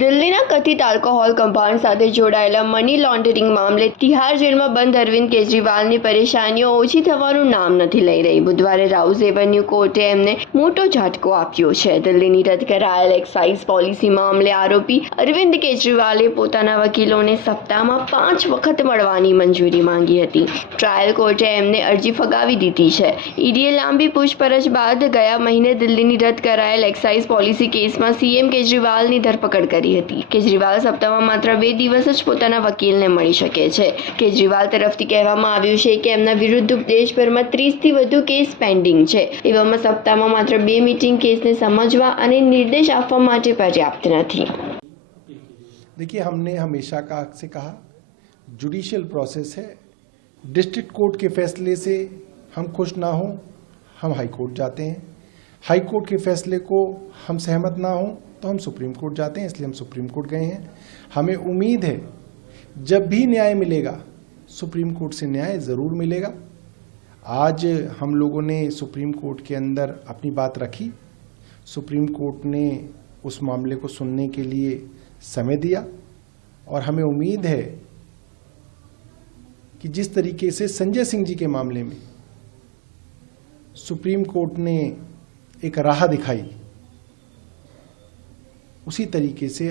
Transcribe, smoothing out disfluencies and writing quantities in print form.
દિલ્હીના કથિત આલ્કોહોલ કૌભાંડ સાથે જોડાયેલા મની લોન્ડરિંગ મામલે તિહાર જેલમાં બંધ અરવિંદ કેજરીવાલની પરેશાનીઓ ઓછી થવાનું નામ નથી લઈ રહી। બુધવારે રાઉઝ એવન્યુ કોર્ટે એમને મોટો ઝટકો આપ્યો છે। દિલ્હીની રદ કરાયેલ એક્સાઇઝ પોલિસી મામલે આરોપી અરવિંદ કેજરીવાલે પોતાના વકીલોને સપ્તાહમાં 5 વખત મળવાની મંજૂરી માંગી હતી। ટ્રાયલ કોર્ટે એમને અરજી ફગાવી દીધી છે। ઈડીએ લાંબી પૂછપરછ બાદ ગયા મહિને દિલ્હીની રદ કરાયેલ એક્સાઇઝ પોલિસી કેસમાં સીએમ કેજરીવાલની ધરપકડ કરી હતી। કેજરીવાલ સપ્તાહમાં માત્ર 2 દિવસ જ પોતાના વકીલને મળી શકે છે। કેજરીવાલ તરફથી કહેવામાં આવ્યું છે કે એમના વિરુદ્ધ દેશભરમાં 30થી વધુ કેસ પેન્ડિંગ છે। એવામાં સપ્તાહમાં માત્ર 2 મીટિંગ કેસને સમજવા અને નિર્દેશ આપવા માટે પર્યાપ્ત નથી। देखिए, हमने हमेशा से कहा जुडिशियल प्रोसेस है। डिस्ट्रिक्ट कोर्ट के फैसले से हम खुश ना हो, हम हाई कोर्ट जाते हैं। हाई कोर्ट के फैसले को हम सहमत ना हो तो हम सुप्रीम कोर्ट जाते हैं। इसलिए हम सुप्रीम कोर्ट गए हैं। हमें उम्मीद है जब भी न्याय मिलेगा सुप्रीम कोर्ट से न्याय ज़रूर मिलेगा। आज हम लोगों ने सुप्रीम कोर्ट के अंदर अपनी बात रखी। सुप्रीम कोर्ट ने उस मामले को सुनने के लिए समय दिया और हमें उम्मीद है कि जिस तरीके से संजय सिंह जी के मामले में सुप्रीम कोर्ट ने एक राह दिखाई, उसी तरीके से